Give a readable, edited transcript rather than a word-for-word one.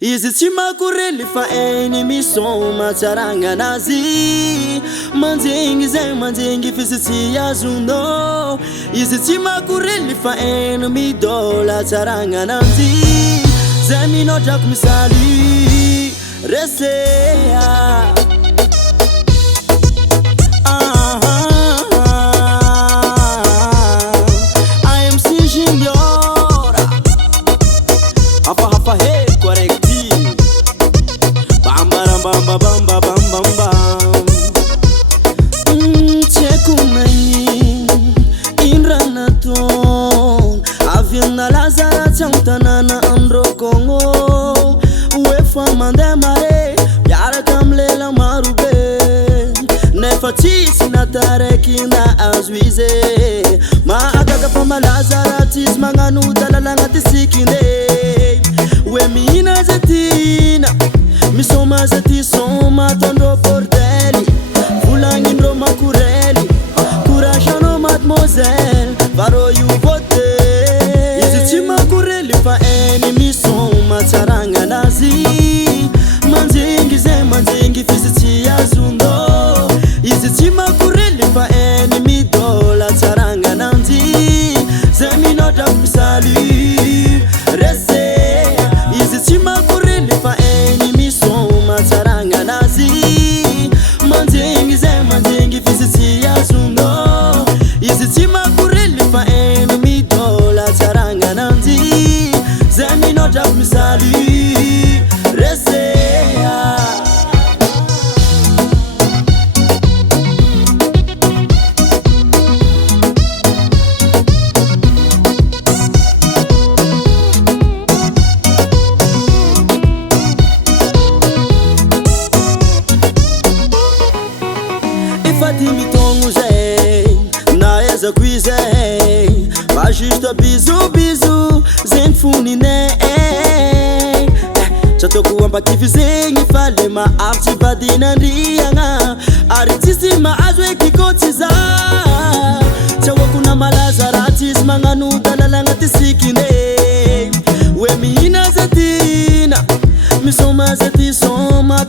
Izy tsy makorely fa eny misoma tsaragna nazy manjegny zay manjegny fizy tsy azonao. Izy tsy makorely fa eny midola tsaragna nazy zay minodrako misaly resea. Bamba bamba bamba bamba Tcheko mani Inrana ton Aviana lazara Tsantanana androkongo Uefa mande mare Yara kamlela marube Nefa tisi na tareki na azwize Ma agaga pama lazara tis manganu dalalanga tisikinde We mina zatina Misoma zati soma tondo bordeli Fulangindro makureli Kurashano mademoiselle Varo you vote Izi chi makureli fa eni misoma tsaranga nazi Manzingi ze manzingi fizi chi azundo Izi chi makureli fa eni midola tsaranga nazi Zemi nota misali Resea Izi chi makureli fa eni tsaranga nazi manjengi ze manjengi fizi si azundo Izi chi makureli fa enu midola tsaranga nazi zemi nota misali resea. Fatimi tongo zay na eza kuizay ma juste bisou bisou zen funine Chatoko ambaki fizegny fale ma avy tsy vadinandriagna ary tsisy mahazo ekikotsiza tsy ahoako na malaza raha tsisy magnano dalalagna tisikine we mihina zatina misoma zati soma